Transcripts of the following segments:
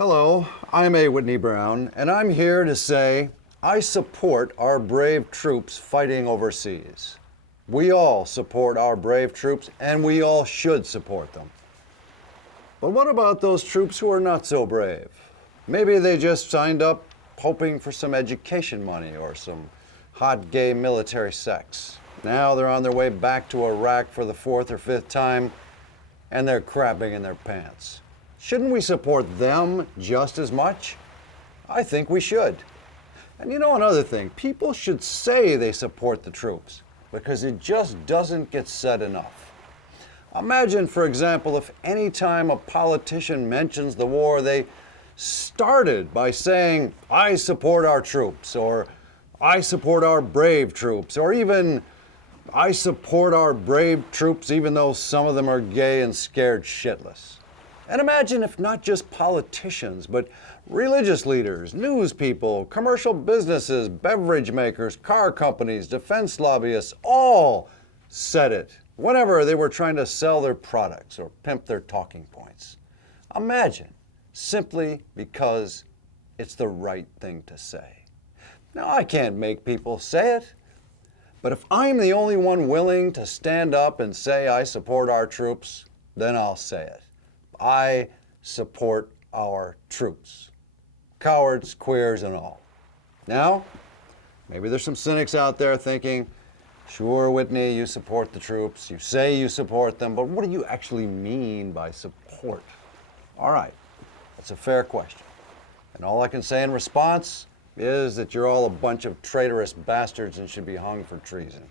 Hello, I'm Whitney Brown, and I'm here to say I support our brave troops fighting overseas. We all support our brave troops, and we all should support them. But what about those troops who are not so brave? Maybe they just signed up hoping for some education money or some hot gay military sex. Now they're on their way back to Iraq for the fourth or fifth time, and they're crapping in their pants. Shouldn't we support them just as much? I think we should. And you know another thing, people should say they support the troops because it just doesn't get said enough. Imagine, for example, if any time a politician mentions the war, they started by saying, "I support our troops," or "I support our brave troops," or even, "I support our brave troops even though some of them are gay and scared shitless." And imagine if not just politicians, but religious leaders, news people, commercial businesses, beverage makers, car companies, defense lobbyists, all said it whenever they were trying to sell their products or pimp their talking points. Imagine, simply because it's the right thing to say. Now, I can't make people say it, but if I'm the only one willing to stand up and say I support our troops, then I'll say it. I support our troops. Cowards, queers, and all. Now, maybe there's some cynics out there thinking, "Sure, Whitney, you support the troops. You say you support them, but what do you actually mean by support?" All right, that's a fair question. And all I can say in response is that you're all a bunch of traitorous bastards and should be hung for treason.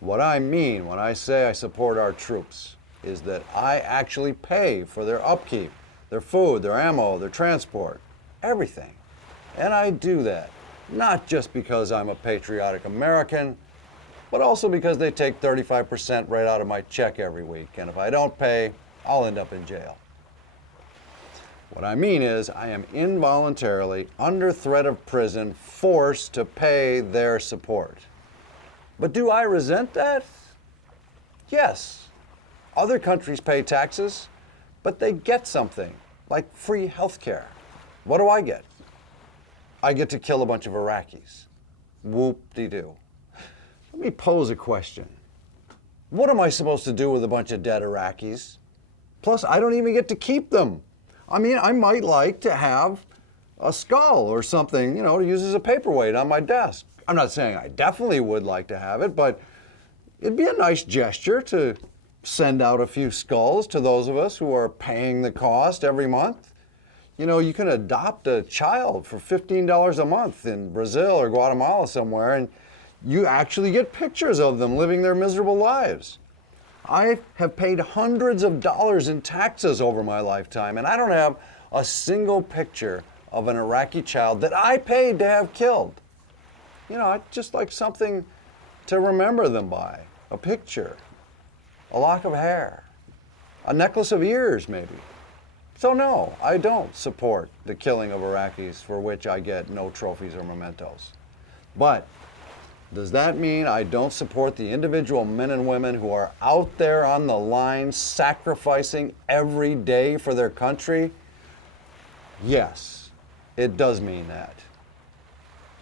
What I mean when I say I support our troops is that I actually pay for their upkeep, their food, their ammo, their transport, everything. And I do that, not just because I'm a patriotic American, but also because they take 35% right out of my check every week. And if I don't pay, I'll end up in jail. What I mean is I am involuntarily, under threat of prison, forced to pay their support. But do I resent that? Yes. Other countries pay taxes, but they get something, like free health care. What do I get? I get to kill a bunch of Iraqis. Whoop-de-doo. Let me pose a question. What am I supposed to do with a bunch of dead Iraqis? Plus, I don't even get to keep them. I mean, I might like to have a skull or something, to use as a paperweight on my desk. I'm not saying I definitely would like to have it, but it'd be a nice gesture to send out a few skulls to those of us who are paying the cost every month. You can adopt a child for $15 a month in Brazil or Guatemala somewhere, and you actually get pictures of them living their miserable lives. I have paid hundreds of dollars in taxes over my lifetime, and I don't have a single picture of an Iraqi child that I paid to have killed. I'd just like something to remember them by, a picture. A lock of hair, a necklace of ears maybe. So no, I don't support the killing of Iraqis for which I get no trophies or mementos. But does that mean I don't support the individual men and women who are out there on the line sacrificing every day for their country? Yes, it does mean that.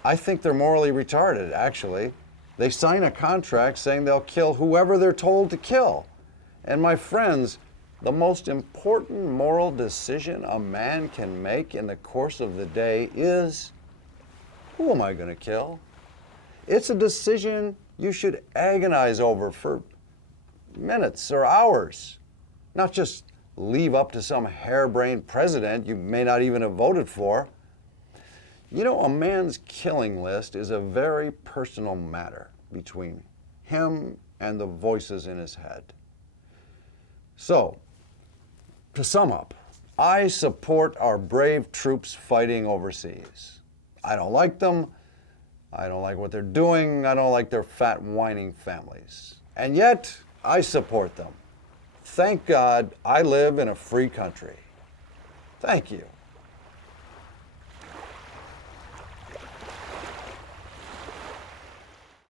I think they're morally retarded, actually. They sign a contract saying they'll kill whoever they're told to kill. And my friends, the most important moral decision a man can make in the course of the day is, who am I going to kill? It's a decision you should agonize over for minutes or hours, not just leave up to some harebrained president you may not even have voted for. A man's killing list is a very personal matter between him and the voices in his head. So, to sum up, I support our brave troops fighting overseas. I don't like them. I don't like what they're doing. I don't like their fat, whining families. And yet, I support them. Thank God I live in a free country. Thank you.